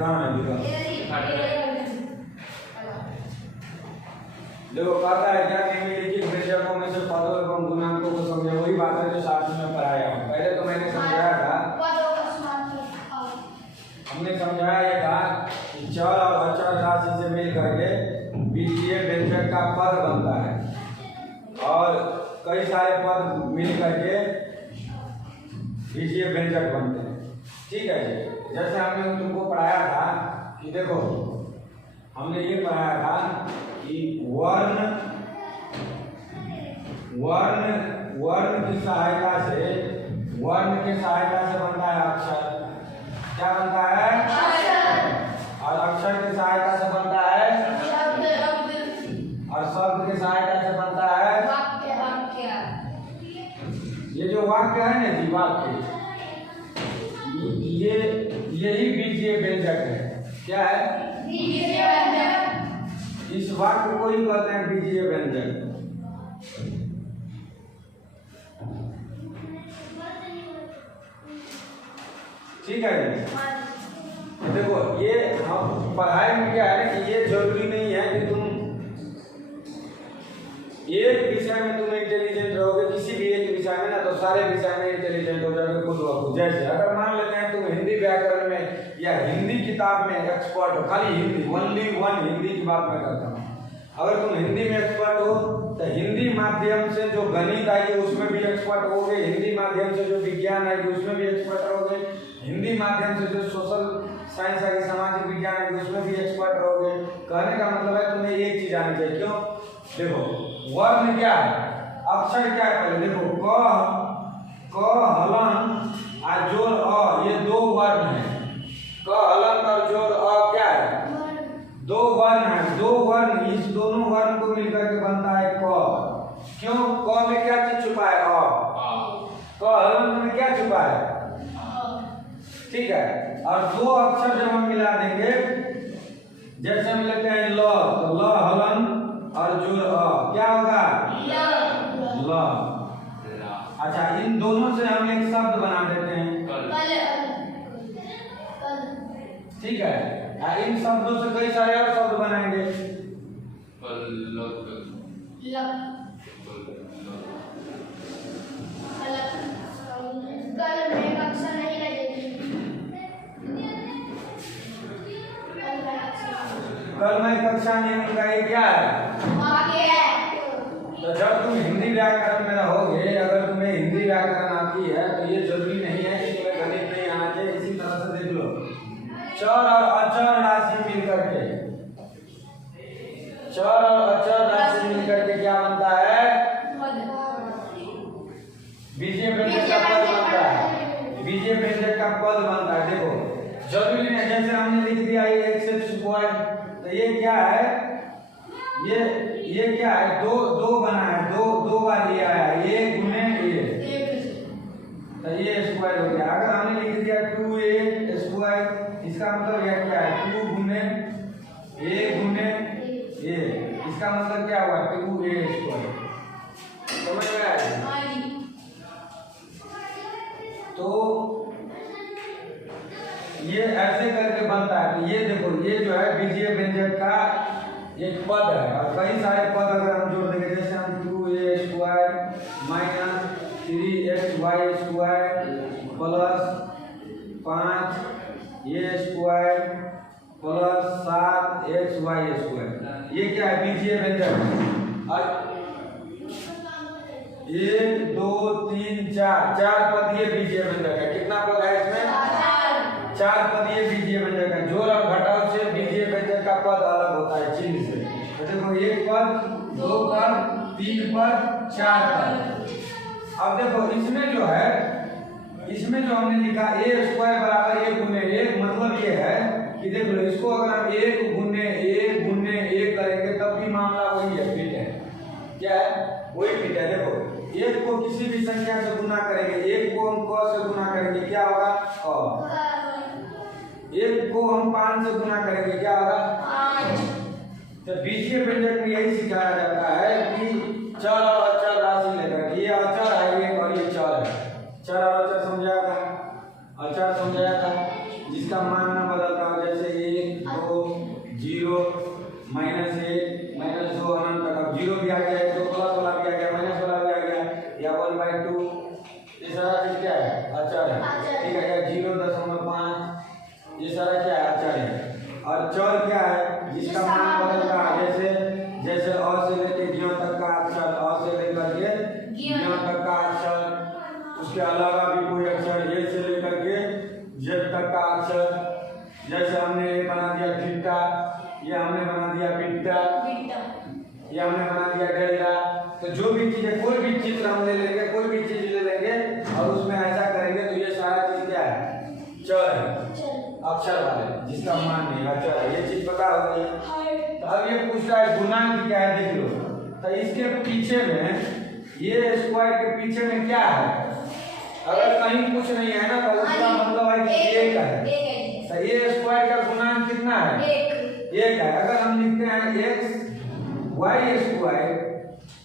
दिखाना है देखो कहता है क्या निम्नलिखित व्यंजकों में से पदों एवं गुणांकों को समझे। वही बात है जो साथ में पढ़ाया हूँ। पहले तो मैंने समझाया था, हमने समझाया ये था कि चर और अचर राशि से मिल करके बीजीय व्यंजक का पद बनता है और कई सारे पद मिल करके बीजीय व्यंजक बनते हैं। ठीक है जी। जैसे हमने तुमको पढ़ाया था कि देखो हमने ये पढ़ाया था कि वर्ण की सहायता से बनता है अक्षर। क्या बनता है? और अक्षर की सहायता से बनता है और शब्द की सहायता से बनता है ये जो वाक्य है ना जी, वाक्य ये यही बीजीय व्यंजक है। क्या है? बीजीय व्यंजक। इस वाक्य को ही कहते हैं बीजीय व्यंजक। ठीक है जी। देखो ये हम पढ़ाई में क्या है कि ये जरूरी नहीं है कि तुम एक विषय में तुम इंटेलिजेंट रहोगे, किसी भी एक विषय में ना तो सारे विषय में इंटेलिजेंट हो जाओगे खुद ब खुद। जैसे अगर मान लेते हैं तुम हिंदी व्याकरण में या हिंदी किताब में एक्सपर्ट हो, खाली हिंदी, ओनली वन हिंदी की बात मैं करता हूँ। अगर तुम हिंदी में एक्सपर्ट हो तो हिंदी माध्यम से जो गणित आएगी उसमें भी एक्सपर्ट होगे, हिंदी माध्यम से जो विज्ञान आएगी उसमें भी एक्सपर्ट रहोगे, हिंदी माध्यम से जो सोशल साइंस आएगी, सामाजिक विज्ञान आएगी उसमें भी एक्सपर्ट रहोगे। कहने का मतलब है तुम्हें एक चीज आनी चाहिए। क्यों? देखो वर्ण क्या है, अक्षर क्या है? पहले देखो क हलन और जोर अ, ये दो वर्ण है। क हलन और जोर अ क्या है? दो वर्ण है। दो वर्ण, इस दोनों वर्ण को मिलकर के बनता है क। क्यों? क में क्या चीज छुपा है? अ। क हलन में क्या छुपा है? ठीक है। और दो अक्षर जब हम मिला देंगे, जैसे हम लेते हैं ल, तो ल हलन और जोर अ क्या होगा? ल। अच्छा, इन दोनों से हम एक शब्द बना देते हैं। ठीक है। इन शब्दों से कई सारे और शब्द बनाएंगे। कल में कक्षा नहीं होगा, ये क्या है? तो जब तुम हिंदी व्याकरण में रहोगे, अगर तुम्हें हिंदी व्याकरण आती है तो ये जरूरी नहीं है कि तुम्हें गणित नहीं आना चाहिए। इसी तरह से देख लो, चर और अचर राशि मिलकर के, चर और अचर राशि मिलकर के क्या बनता है? बीजीय व्यंजक का पद बनता है। बीजीय व्यंजक का पद बनता है। देखो जरूरी नहीं, जैसे हमने लिख दिया ये x स्क्वायर, तो ये क्या है? ये क्या है? दो बना है, दो बार ये आया, ये गुने ये, तो ये स्क्वायर हो गया। अगर हमने लिख दिया 2a स्क्वायर, इसका मतलब यह क्या है? 2 गुने a गुने a, इसका मतलब क्या हुआ? 2a square. समझ में आया? तो ये ऐसे करके बनता है। तो ये देखो, ये जो है बीजीय व्यंजक का एक पद है और कई सारे पद अगर हम जोड़ देंगे, जैसे हम 2a square minus 3xy square plus 5a square plus 7xy square, ये क्या है? बीजीय व्यंजक। और 1 2 3 4 पद ये बीजीय व्यंजक है। कितना पद है इसमें? 4 पद ये बीजीय व्यंजक है। जोड़ और घटाव से बीजीय व्यंजक का पद अलग होता है चिन्ह से। तो देखो 1 पद, 2 पद, 3 पद, 4 पद। अब देखो इसमें जो है, इसमें जो हमने लिखा a स्क्वायर बराबर 1 गुने 1, मतलब ये है कि देख लो, इसको अगर हम 1 गुने 1 करेंगे तब भी मामला वही है, फिट है। क्या है? वही फिट है। देखो 1 को किसी भी संख्या से गुना करेंगे, 1 को हम क से गुना करेंगे, क्या होगा? क। 1 को हम 5 से गुना करेंगे, क्या होगा? 5। तो बीजीय व्यंजक में यही सिखाया जाता है कि चर और अचर राशि लेकर, ये अचर है ये और ये चर है। चर और अचर समझाया था, अचर समझाया था जिसका मान न बदलता हो, जैसे 1.5 ये सारा क्या है अचर है। और चर क्या है जिसका मान बदलता है, जैसे अ से लेके ज्ञ तक का अक्षर, अ से लेकर के ज्ञ तक का अक्षर, उसके अलावा भी कोई अक्षर ये से लेकर के जेड तक का अक्षर, जैसे हमने ये बना दिया थीटा, ये हमने बना दिया बीटा, ये हमने बना दिया डेल्टा। तो जो भी चीजें कोई भी चित्र हम ले लेंगे, कोई भी चीज ले लेंगे और उसमें ऐसा करेंगे तो ये सारा चीज क्या है चर है, अक्षर वाले जिसका मान नहीं अक्षर है, ये चीज पता हो गई। तो अब ये पूछ रहा है गुणांक क्या है देख लो। तो इसके पीछे में ये स्क्वायर के पीछे में क्या है, अगर कहीं कुछ नहीं है ना तो उसका मतलब है कि एक है। तो ये स्क्वायर का गुणांक कितना है एक है। अगर हम लिखते हैं x y स्क्वायर,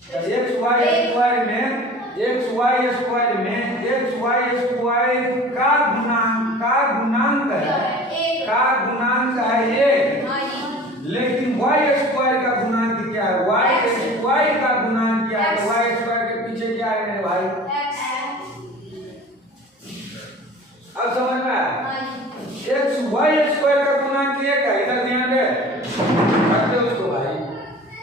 तो x y स्क्वायर में का गुणांक है एक, लेकिन y स्क्वायर का गुणांक क्या है, y का गुणांक क्या है, y स्क्वायर के पीछे क्या है मेरे भाई अब समझ में आया। x y स्क्वायर का गुणांक एक है, इधर ध्यान दे रखते उसको भाई।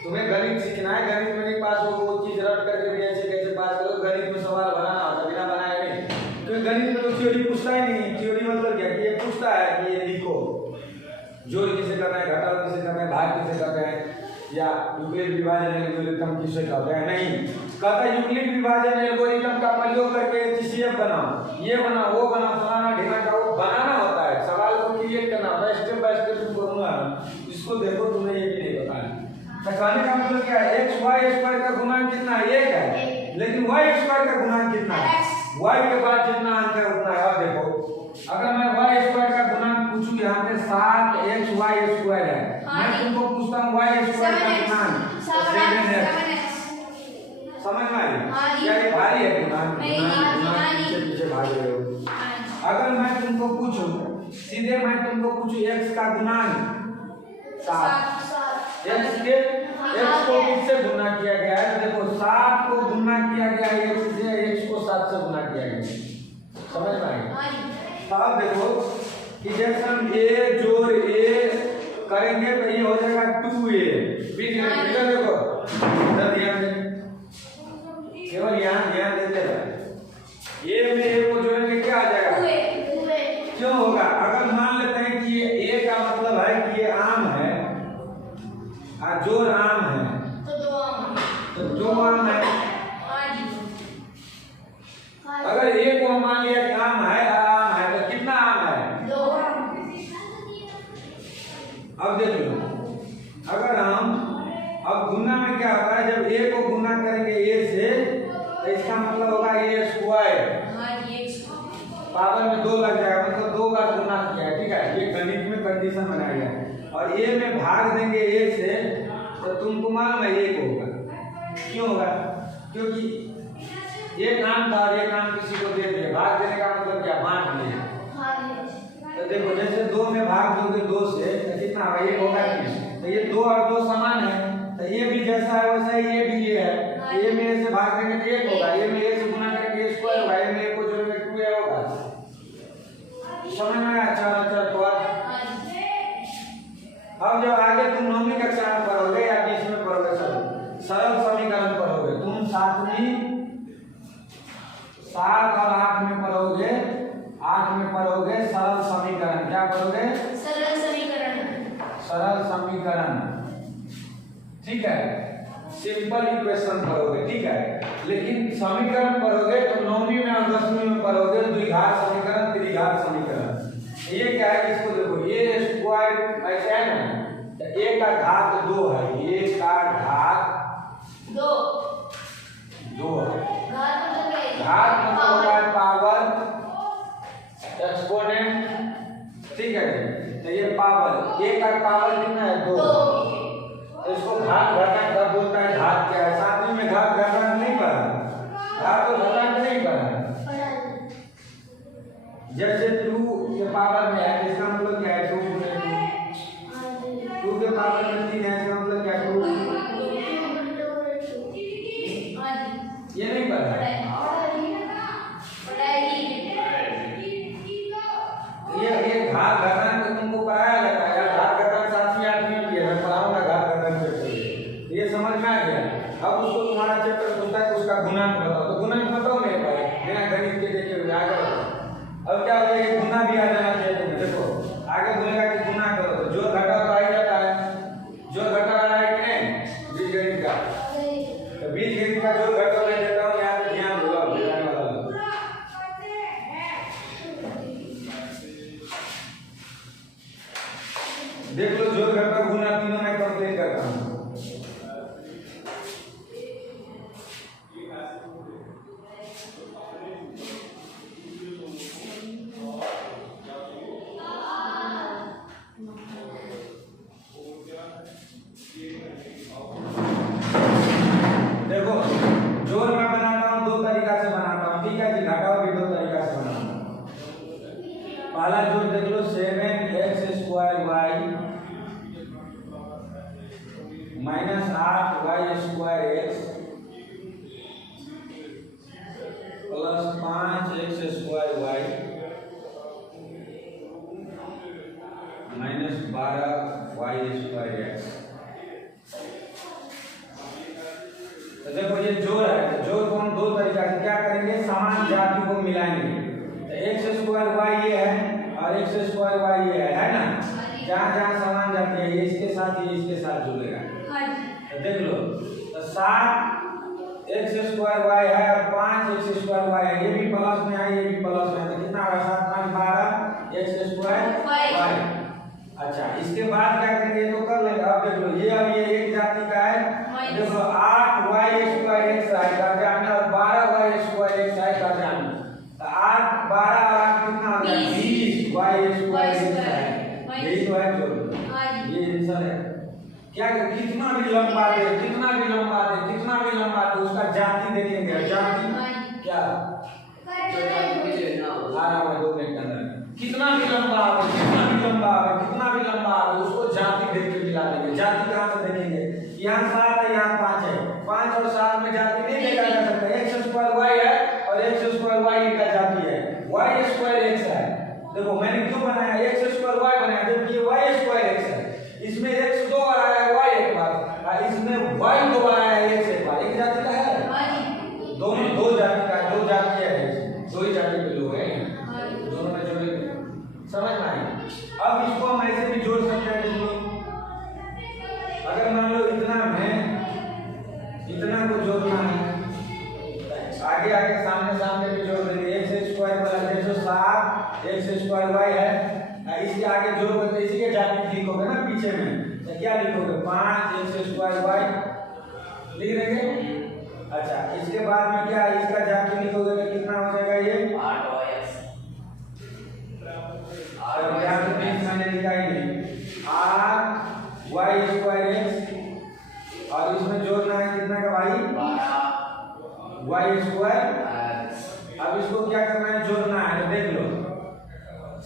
तुम्हें गणित सीखना है, गणित में नहीं पास हो वो चीज रट करके भी ऐसे कैसे पास करो। गणित में सवाल बनाना होता बिना बनाए नहीं, क्योंकि गणित में तो थ्योरी पूछता ही नहीं। थ्योरी मतलब क्या कि ये पूछता है कि ये लिखो जोड़ किसे करना है, घटाव किसे करना है, भाग किसे करना है, या यूक्लिड विभाजन एल्गोरिथम किसे कहते हैं। नहीं कहता यूक्लिड विभाजन एल्गोरिथम का प्रयोग करके HCF बनाओ, ये बनाओ वो बनाओ, फलाना ढिमाना वो बनाना होता है, सवाल को क्रिएट करना होता है। स्टेप बाय स्टेप तुम करूंगा, इसको देखो तुम्हें ये भी नहीं पता है। तो कहने का मतलब क्या है x y स्क्वायर का गुणांक कितना है एक है, लेकिन y स्क्वायर का गुणांक कितना है y के बाद जितना अंक है उतना है। अब देखो अगर मैं y स्क्वायर का गुणांक पूछूं, यहाँ पे 7xy स्क्वायर है, मैं तुमको पूछता हूँ y स्क्वायर का गुणांक 7x, समझ में आई क्या ये भारी है गुणांक पीछे भाग रहे हो। अगर मैं तुमको पूछूं सीधे, मैं तुमको पूछूं x का गुणांक 7, x को किससे गुना किया गया है, तो देखो 7 को गुना किया गया है x से, x को 7 से गुना किया गया है, समझ में आएगा। तो अब देखो कि जैसे हम a जोड़ a करेंगे तो ये हो जाएगा 2a, फिर देखो इधर ध्यान दे, केवल यहाँ ध्यान देते रहे। a में a को जोड़ेंगे क्या आ जाएगा क्यों होगा। अगर मान लेते हैं कि ये a का मतलब है कि ये आम है, जोड़ आम है तो दो आम है। अगर एक को मान लिया कि आम है तो कितना आम है 2। अब देख लो, अगर हम अब गुना में क्या होगा, जब a को गुना करेंगे a से तो इसका मतलब होगा a स्क्वायर, पावर में 2 लग जाएगा, मतलब 2 बार गुना किया है, ठीक है। ये गणित में कंडीशन बनाया गया है। और a में भाग देंगे a से तो तुमको मालूम है 1 होगा। क्यों होगा, क्योंकि एक नाम था और एक नाम किसी को दे दिया, भाग देने का मतलब क्या बांट दिया। तो देखो जैसे 2 में भाग दोगे 2 से तो कितना होगा 1 होगा नहीं, तो ये 2 और 2 समान है, तो ये भी जैसा है वैसा ही ये भी ये है। a में a से भाग देंगे तो 1 होगा, a में a से गुना करेंगे a स्क्वायर होगा, a में a को जोड़ेंगे 2a होगा। समझ में आया। अच्छा तो अब जब आगे तुम 9वीं कक्षा में पढ़ोगे या 20 में पढ़ोगे, सरल समीकरण पढ़ोगे तुम, 7 और 8 में पढ़ोगे, 8 में पढ़ोगे सरल समीकरण। क्या पढ़ोगे सरल समीकरण, ठीक है। सिंपल इक्वेशन पढ़ोगे, ठीक है। लेकिन समीकरण पढ़ोगे तो 9वीं में और 10वीं में पढ़ोगे द्विघात समीकरण, त्रिघात समीकरण। ये क्या है, इसको देखो a स्क्वायर ऐसे है ना, तो a का घात 2 है, a का घात 2 है, घात मतलब होता है पावर, एक्सपोनेंट, ठीक है। तो ये पावर, a का पावर कितना है 2, तो इसको घात घटाएं तब बोलता है घात क्या है। 7वीं में घात घटाना नहीं पढ़ा, घात तो घटाना नहीं पढ़ा। जैसे 2 के पावर में है, इसका मतलब क्या है 2 के पावर में 3 है, इसका मतलब क्या है 2, ये नहीं पता। घात घातांक तो तुमको पढ़ाया जाता है यार, घात घातांक 7वीं 8वीं में भी है, मैं पढ़ाऊंगा घात घातांक चैप्टर, ये समझ में आ गया। अब उसको तुम्हारा चैप्टर पूछता है कि उसका गुणांक बताओ, तो गुणांक बताओ मेरे पास बिना गणित के देखे हुए आगे बताओ। अब क्या हो गया, गुना भी आ जाना चाहिए तुम्हें। देखो आगे बोलेगा कि गुना करो, तो जोड़ घटाओ तो आ ही जाता है, जोड़ घटाओ आ रहा है कि नहीं बीजगणित का, तो बीजगणित का जोड़ घटाओ ले लेता हूं, यहां पे ध्यान दो अब बताने वाला हूं। देख लो जोड़ घटाओ गुना तीनों में कंप्लीट करता हूं। देखो जोड़ मैं बनाता हूं दो तरीका से बनाता हूं, ठीक है जी, घटाओ भी दो तरीका से बनाता हूं। पहला जोड़ देख लो 7x² y minus 8y² x plus 5x² y minus 12y² x। तो देखो ये जोड़ है, तो जोड़ को हम दो तरीका से क्या करेंगे, समान जाति को मिलाएंगे। तो x² y ये है और x² y ये है ना, जहाँ जहाँ समान जाति है ये इसके साथ ये इसके साथ जुड़ेगा। तो देख लो, तो 7x² y है और 5x² y है, ये भी प्लस में है ये भी प्लस में है, तो कितना होगा 7 5 12x² y। अच्छा इसके बाद क्या करेंगे तो कर लेंगे। अब देख लो ये अब ये एक जाति का है, देखो 8y² x है का जानना और 12y² x है का जानना, तो 8 12 और 8 कितना हो गया 20y² x है, यही तो है जो ये आंसर है। क्या कितना भी लंबा दे कितना भी लंबा दे कितना भी लंबा दे उसका जाति देखेंगे, जाति क्या आ रहा है 2 मिनट के अंदर, कितना भी लंबा आवे कितना भी लंबा आवे कितना भी लंबा आवे उसको जाति देख के मिला देंगे। जाति कहां से देखेंगे, यहाँ 7 है यहाँ 5 है, 5 और 7 में जाति नहीं देखा जा सकता, x² y है और x² y का जाति है, y² x है। देखो मैंने क्यों बनाया x² y बनाया, जबकि y² x है, इसमें x 2 बार आया है y एक बार और इसमें y 2 बार आया है x एक बार, एक जाति का है दोनों, दो जाति का, दो जाति है, दो ही जाति के लोग हैं, दोनों में जोड़े समझ में आई। अब इसको हम ऐसे भी जोड़ सकते हैं, अगर मान लो इतना में इतना को जोड़ना है, आगे आगे सामने सामने भी जोड़ देंगे, x² प्लस 7 x² y है, इसके आगे जोड़ करके इसी के जाति लिखोगे ना पीछे में, तो क्या लिखोगे 5x² y लिख देंगे। अच्छा इसके बाद में क्या इसका जाति लिखोगे तो कितना हो जाएगा ये 8y और यहाँ पे 20 मैंने लिखा ही नहीं, 8y² x और इसमें जोड़ना है कितना का भाई 12y²। अब इसको क्या करना है जोड़ना है, तो देख लो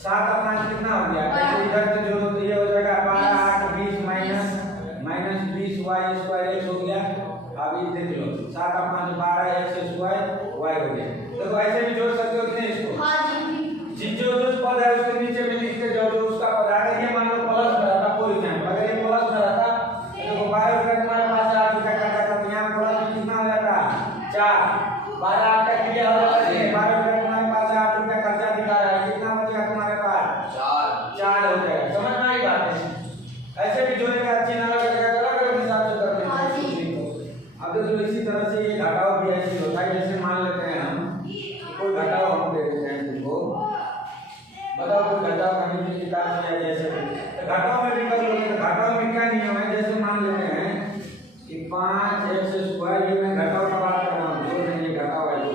7 और 5 कितना हो गया, जैसे इधर से जोड़ो तो ये हो जाएगा 12 8 20 माइनस 20y² x हो गया। अब ये देख लो 7 और 5 12 x² y हो गया। देखो ऐसे भी जोड़ सकते हो कि नहीं इसको, जो पद है उसके नीचे में लिखते जाओ जो उसका पद है। अगर ये मान लो प्लस में रहता कोई नहीं, अगर ये प्लस में रहता देखो 12 रुपया तुम्हारे पास 8 रुपया का जाता, तो यहाँ प्लस में कितना हो जाता 4 12 8 का क्रिया हो जाता है, 12 रुपया तुम्हारे पास 8 रुपया खर्चा दिखा रहा है, कितना हो गया तुम्हारे पास 4 हो जाएगा। समझ में आई बात है, ऐसे भी जोड़ेगा अच्छी ना लगेगा तो अलग हिसाब से करते हैं। अब देखो इसी तरह से ये घटाव भी ऐसे होता है, जैसे मान लेते हैं हम कोई घटाव हम दे देते हैं तुमको, बताओ कोई घटाव करने की किताब है, जैसे घटाव में भी कर लोगे तो घटाव में क्या नियम है, जैसे मान लेते हैं कि 5x², ये मैं घटाव का बात कर रहा हूँ, जो नहीं घटाव है जो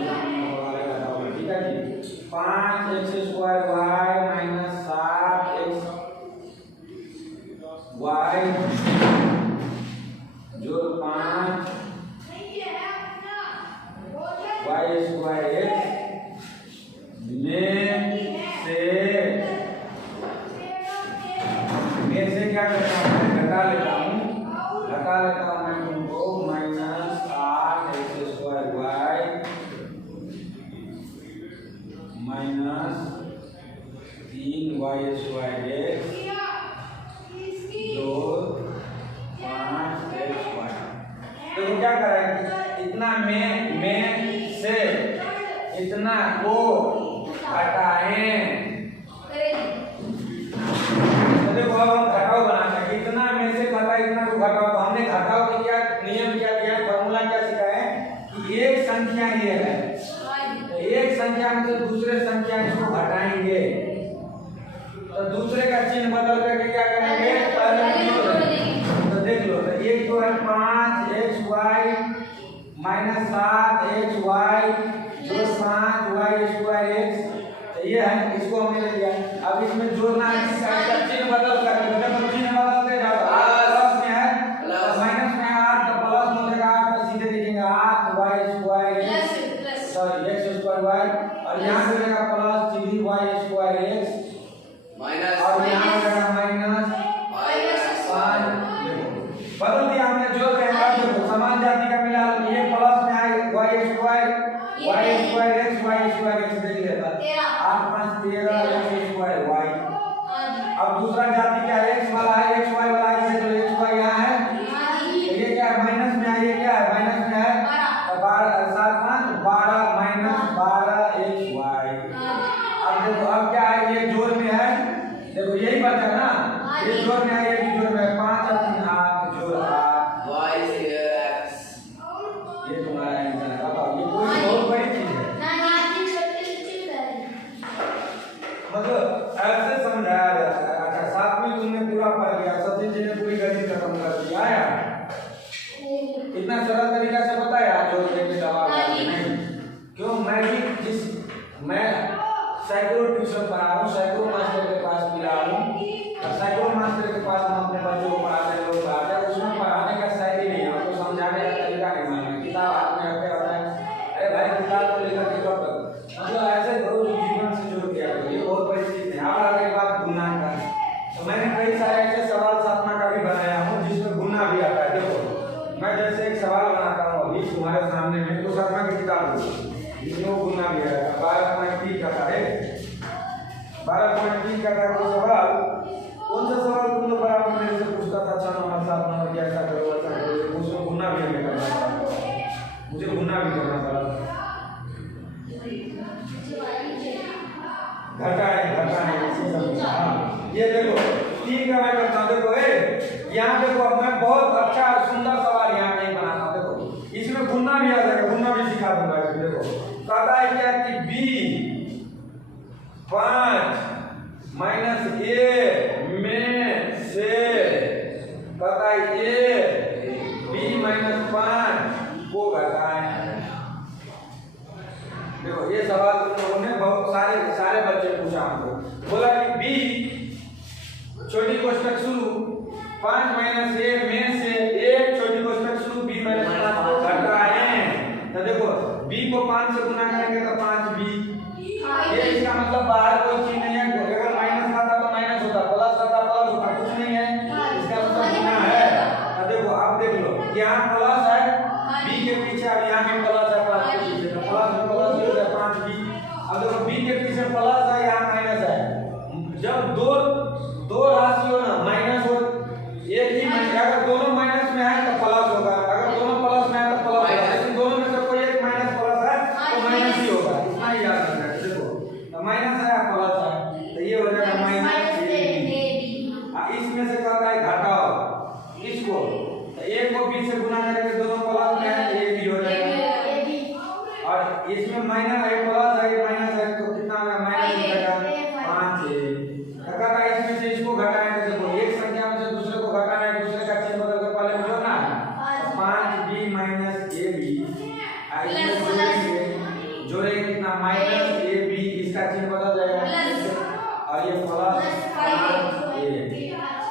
वाले घटाव है, ठीक है जी 5x² y minus 7x y जो 5 y² x में से क्या करता हूँ घटा लेता हूँ मैं तुमको minus 8x² y minus 3 y square x जोड़ 5 एक्स वाई। देखो क्या करें, इतना में से इतना को हटाएं। तो देखो अब हम घटाओ बनाना है, इतना में से घटा इतना को घटाओ। तो हमने घटाओ के क्या नियम क्या दिया, फॉर्मूला क्या सीखा है कि एक संख्या ये है, तो एक संख्या में से दूसरे संख्या इसको घटाएंगे, तो दूसरे का चिन्ह बदल करके क्या करेंगे, पहले जोड़। तो देख लो, तो एक जो है 5 x y minus 7 x y जो 5 वाई स्क्वायर एक्स, तो ये है, इसको हमने ले लिया। अब इसमें जोड़ना है, इसका चिन्ह बदल करके, जब चिन्ह बदलते जाओ, प्लस में है माइनस में 8 तो प्लस में हो जाएगा 8, तो सीधे लिखेंगे 8 y square x, sorry x square y, और यहाँ पे रहेगा plus 3 y square x minus, और यहाँ रहेगा माइनस 5। बदल दिया हमने, जोड़ रहे हैं। अब देखो समान जाति का मिला, ये प्लस में आए y square x y square x दे दिया था 8 5 13 एक्स स्क्वायर वाई। अब दूसरा जाति क्या है, एक्स वाला है, एक्स वाई वाला है, तो एक्स वाई यहाँ है, तो ये क्या है माइनस में है, ये क्या है माइनस में है, तो 12 7 5 12 माइनस 12 एक्स वाई। अब देखो अब क्या है, ये जोड़ में है, देखो यही बचा ना, ये जोड़ में है, ये भी जोड़ में है, 5 और 3 8 जोड़ 8 वाई से एक्स। ये तुम्हारा आंसर है। बताओ ये कोई बहुत बड़ी चीज है, मतलब ऐसे समझाया जाता है। अच्छा साथ में तुमने पूरा पढ़ लिया, सचिन जी ने पूरी गणित खत्म कर दिया यार, इतना सरल तरीका से बताया जोड़ के जवाब नहीं। क्यों, मैं भी मैं सैकड़ों ट्यूशन पढ़ा हूँ, सैकड़ों मास्टर के पास भी रहा हूँ, सैकड़ों मास्टर के पास हम अपने बच्चों को पढ़ाते हैं, लोग पढ़ाते हैं, उसमें पढ़ाने का शैली नहीं है, उसको समझाने का तरीका नहीं मालूम, किताब हाथ में रखे होता है, अरे भाई किताब को लेकर के कब तक, मतलब ऐसे करो जो जीवन से जुड़ गया, ये बहुत बड़ी चीज है। अब आगे बात गुना का, तो मैंने कई सारे ऐसे सवाल साधना का भी बनाया हूँ जिसमें गुना भी आता है। देखो मैं जैसे एक सवाल बनाता हूँ अभी तुम्हारे सामने में, तो साधना की किताब जिसमें गुना भी है 12.3 का है, 12.3 का था वो सवाल। कौन सा सवाल तुम लोग बराबर मेरे से पूछता था, 6 नंबर 7 नंबर क्या ऐसा करो वैसा करो, उसमें गुना भी हमें करना था, मुझे गुना भी करना पड़ा, घटा है हाँ। ये देखो 3 का मैं करता हूँ, देखो यहाँ देखो मैं बहुत अच्छा सुंदर सवाल यहाँ नहीं बनाता हूँ, देखो इसमें गुना भी आ जाएगा, गुना भी सिखा दूंगा। देखो कहता है क्या कि b 5 माइनस a में से, कहता है a b माइनस 5 को घटाएं। देखो ये सवाल तुम लोगों ने बहुत सारे बच्चे पूछा हमको, बोला कि b छोटी कोष्ठक शुरू 5 माइनस a में से एक छोटी कोष्ठक शुरू b माइनस 5 को घटाएं। तो देखो b को 5 से गुना करेंगे तो 5b, ये इसका मतलब बाहर कोई चीज नहीं है, अगर माइनस आता तो माइनस होता, प्लस आता प्लस होता, कुछ नहीं है, इसका मतलब गुना है। तो देखो अब देख लो यहाँ प्लस है b के पीछे, अब यहाँ भी प्लस है 5 के पीछे, तो प्लस में प्लस हो जाए 5b। अब देखो b के पीछे प्लस है, यहाँ माइनस है, जब दो राशि हो ना माइनस हो, एक ही माइनस, अगर दोनों माइनस में है तो प्लस होगा, अगर दोनों प्लस में है तो प्लस होगा, लेकिन दोनों में से कोई एक माइनस प्लस है तो माइनस ही होगा, इतना ही याद रखना है। देखो माइनस है प्लस है, तो ये हो जाएगा माइनस a। इसमें से कहता है घटाओ इसको, तो एक को b से गुना करेंगे, दोनों प्लस में है, ये भी हो जाएगा, और इसमें माइनस है प्लस है माइनस है, तो कितना होगा माइनस हो जाएगा 5 है। कहता है इसमें से इसको घटाएं, तो देखो एक संख्या में से दूसरे को घटाना है, दूसरे का चिन्ह बदल कर पहले जोड़ना है, 5b माइनस ab, जोड़ेंगे कितना माइनस ab, इसका चिन्ह बदल जाएगा, और ये प्लस 5a।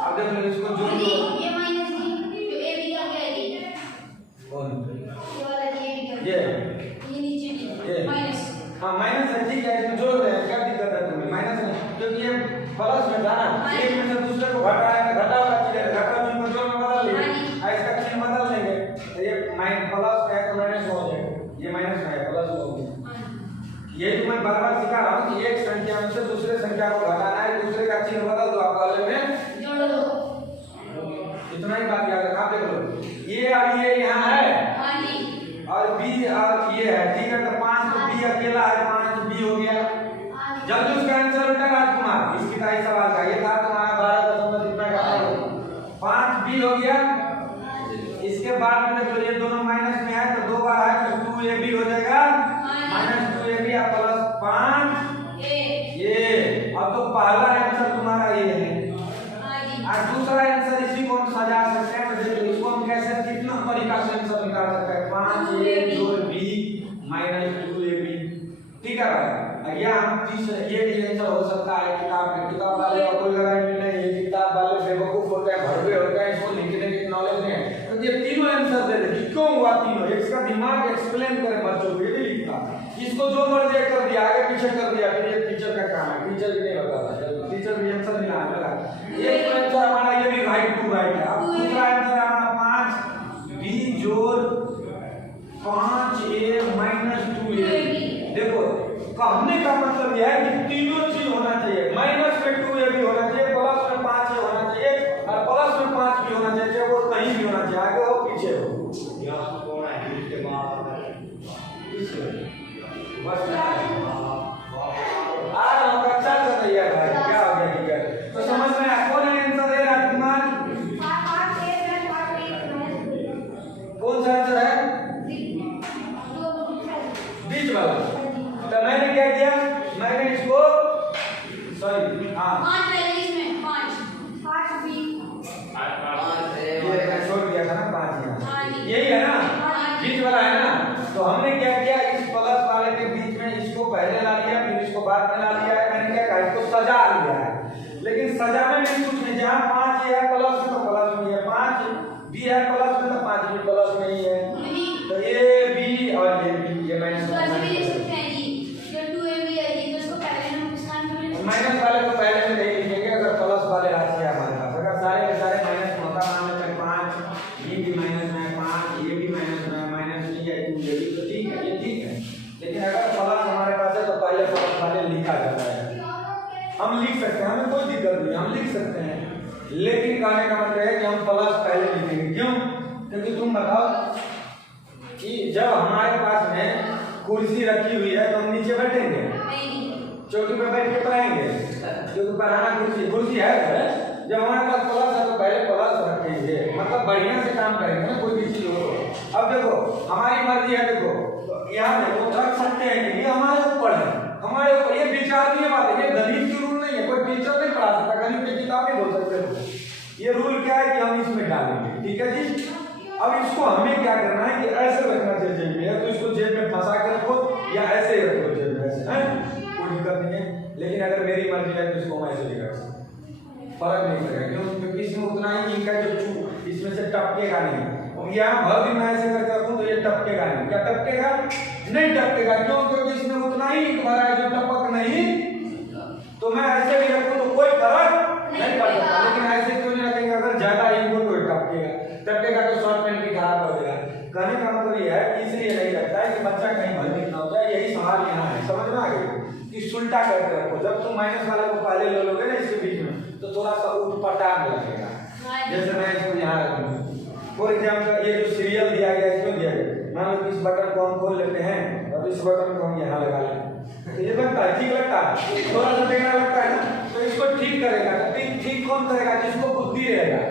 अब देख लो इसको जोड़ दो, ये माइनस b जो ab का क्या है, कौन ये नीचे माइनस, हाँ माइनस है, ठीक है इसमें जोड़ रहे हैं, क्या दिक्कत है तुम्हें, माइनस है क्योंकि ये प्लस में था ना, एक में से दूसरे को घटाया है, घटाओ का चिन्ह है, घटाओ चिन्ह को जोड़ में बदल लिया, इसका चिन्ह बदल देंगे, तो ये प्लस है तो माइनस हो जाएगा, ये माइनस में है प्लस हो गया। ये तो मैं बार बार सिखा रहा हूँ कि एक संख्या में से दूसरे संख्या को घटाना है, दूसरे होगा, ये था तुम्हारा 12 कितना का 5 बी हो गया। इसके बाद में देखो ये दोनों माइनस में है तो 2 बार है तो 2ab हो जाएगा माइनस 2ab या प्लस 5a। अब तो पहला आंसर तुम्हारा ये है और दूसरा आंसर इसी को हम सजा सकते हैं। देखो इसको हम कैसे कितना तरीका से आंसर निकाल सकते हैं 5a जोड़ b माइनस 2ab। ठीक है भाई, या हम ये भी आंसर हो सकता है किताब वाले और कोई गारंटी नहीं है, किताब वाले बेवकूफ होते हैं, भड़वे होते हैं, इसको लिखने की नॉलेज नहीं है तो ये तीनों आंसर दे दे क्यों हुआ तीनों। इसका दिमाग एक्सप्लेन करे बच्चों को, ये भी लिखता इसको जो मर्जी कर दिया आगे पीछे कर दिया, फिर ये टीचर का काम है, टीचर भी नहीं बताता, टीचर भी आंसर नहीं लाने लगा। एक आंसर हमारा ये भी राइट टू राइट है। अब दूसरा आंसर हमारा 5b जोड़ 5a माइनस 2a। देखो कहने का मतलब यह है कि तीनों चीज होना चाहिए, माइनस में 2a भी होना चाहिए, प्लस में 5a होना चाहिए और प्लस में 5 भी होना चाहिए, वो कहीं भी होना चाहिए, आगे हो पीछे हो। बस आ रहा होगा, अच्छा कर रही है भाई, क्या हो गया ठीक है तो समझ में आया। कौन आंसर है राजकुमार? कौन सा आंसर है? बीच वाला। तो मैंने क्या किया, मैंने इसको सॉरी हाँ 5 पहले इसमें 5 भी ये छोड़ दिया था ना 5 यही है ना बीच वाला है ना। तो हमने क्या किया इस प्लस वाले के बीच में इसको पहले ला लिया फिर इसको बाद में ला लिया है। मैंने क्या कहा इसको सजा लिया है, लेकिन सजाने में कुछ नहीं, जहाँ 5 है प्लस में तो प्लस में है, 5 बी है प्लस में तो 5 भी प्लस में ही है। तो ए बी और ये बी ये माइनस माइनस वाले को पहले में नहीं लिखेंगे अगर प्लस वाले राशि है हमारे पास। अगर सारे के सारे माइनस में होता मान लेते हैं 5 बी भी माइनस में है 5 ये भी माइनस में है माइनस नहीं है 2 ये भी तो ठीक है ये ठीक है। लेकिन अगर प्लस हमारे पास है तो पहले प्लस वाले लिखा जाता है, हम लिख सकते हैं, हमें कोई दिक्कत नहीं, हम लिख सकते हैं। लेकिन कहने का मतलब है कि हम प्लस पहले लिखेंगे, क्यों? क्योंकि तुम बताओ कि जब हमारे पास में कुर्सी रखी हुई है तो हम नीचे बैठेंगे, चौकी पे बैठ के पढ़ाएंगे, क्योंकि पढ़ाना कुर्सी है। जब हमारे पास प्लस है तो पहले प्लस रखेंगे, मतलब बढ़िया से काम करेंगे ना कोई भी चीज हो। अब देखो हमारी मर्जी है, देखो यहाँ देखो रख सकते हैं कि ये हमारे ऊपर है, हमारे ऊपर ये विचार की बात है, ये गणित की रूल नहीं है, कोई टीचर नहीं पढ़ा सकता, गणित की किताब नहीं बोल सकते। ये रूल क्या है कि हम इसमें डालेंगे, ठीक है जी। अब इसको हमें क्या करना है कि ऐसे रखना चाहिए जेब में, तो इसको जेब में फंसा के रखो या ऐसे ही रखो जेब में, ऐसे है कोई दिक्कत नहीं है। लेकिन अगर मेरी मर्जी है तो इसको मैं ऐसे नहीं रख सकता, फर्क नहीं पड़ेगा, क्योंकि इसमें उतना ही इनका जो इसमें से टपकेगा नहीं। और यहाँ भर भी मैं ऐसे करके रखूँ तो ये टपकेगा नहीं, क्या टपकेगा? नहीं टपकेगा, क्यों? क्योंकि इसमें उतना ही भरा है जो टपक नहीं। तो मैं ऐसे भी रखूँ तो कोई फर्क नहीं पड़ता, लेकिन ऐसे क्यों नहीं रखेंगे? अगर ज्यादा इनको तो टपकेगा तो शॉर्ट पेन भी खराब कर देगा। कहने का मतलब ये है कि इसलिए नहीं लगता है कि बच्चा कहीं भयभीत ना हो जाए, यही सवाल यहाँ है, समझ में आ गई? कि उल्टा करके रखो, जब तुम माइनस वाले को पहले ले लोगे ना इसके बीच में तो थोड़ा सा उठपटांग लगेगा। जैसे मैं इसको यहाँ रखूँगा, फॉर एग्जाम्पल ये जो सीरियल दिया गया इसको दिया गया, मान लो इस बटन को हम खोल लेते हैं और इस बटन को हम यहाँ लगा लें, तो ये लगता है ठीक लगता है, थोड़ा सा टेढ़ा लगता है ना, तो इसको ठीक करेगा। ठीक कौन करेगा? जिसको बुद्धि रहेगा,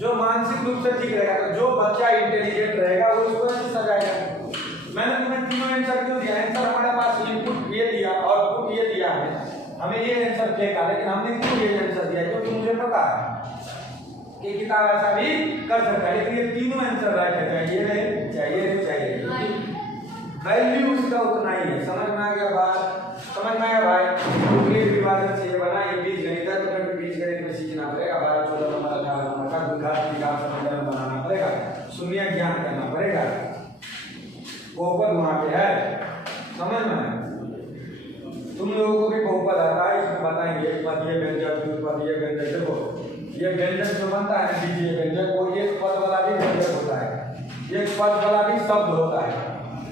जो मानसिक रूप से ठीक रहेगा, तो जो बच्चा इंटेलिजेंट रहेगा वो इसको ऐसे सजाएगा। मैंने तुम्हें तीनों आंसर क्यों दिया? आंसर हमारे पास इनपुट ये दिया, आउटपुट ये दिया है, हमें ये आंसर फेंका, लेकिन हमने क्यों ये आंसर दिया? क्योंकि मुझे पता है कि किताब ऐसा भी कर सकता है, लेकिन ये तीनों आंसर राइट है, चाहिए नहीं चाहिए, वैल्यू उसका उतना ही है। समझ में आ गया बात? समझ में आया भाई? तो विभाजन से ये बना, ये बीज गणित है, तुम्हें बीज गणित में सीखना पड़ेगा, 12-14 नंबर 18 नंबर का गुणघात समीकरण बनाना पड़ेगा, शून्य ज्ञान करना पड़ेगा, बहुपद वहां पे है, समझ में? तुम लोगों को भी बहुपद आता है, इसमें बताएंगे एक पद ये व्यंजक, दो पद ये व्यंजक। देखो ये व्यंजक जो बनता है बीजीय व्यंजक, वो एक पद वाला भी व्यंजक होता है, एक पद वाला भी शब्द होता है,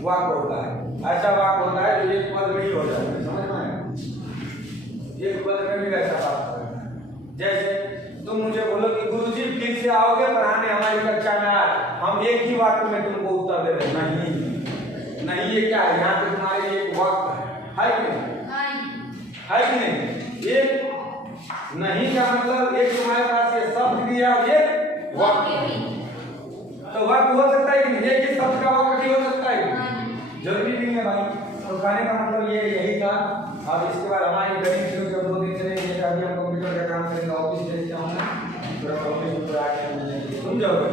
वाक्य होता है। ऐसा वाक्य होता है जो एक पद में ही हो जाता है, समझ में आया? एक पद में भी ऐसा बात करना है। जैसे तुम मुझे बोलो कि गुरुजी फिर से आओगे पढ़ाने हमारी कक्षा में आज, हम एक ही वाक्य में तुमको उत्तर दे रहे नहीं, ये क्या है? यहाँ पे तुम्हारे लिए एक वाक्य है कि नहीं? है कि नहीं? एक नहीं का मतलब एक तुम्हारे पास ये शब्द भी है और ये वाक्य भी। तो वाक्य हो सकता है कि नहीं? एक ही शब्द का वाक्य भी हो सकता है कि? जरूरी नहीं है भाई। तो कहने का मतलब ये यही था। अब इसके बाद हमारी गणित शुरू जब 2 दिन चलेंगे, अभी हम कंप्यूटर का काम करेंगे, ऑफिस भेज जाऊंगा, थोड़ा ऑफिस में आके मिलने के लिए, समझ जाओगे?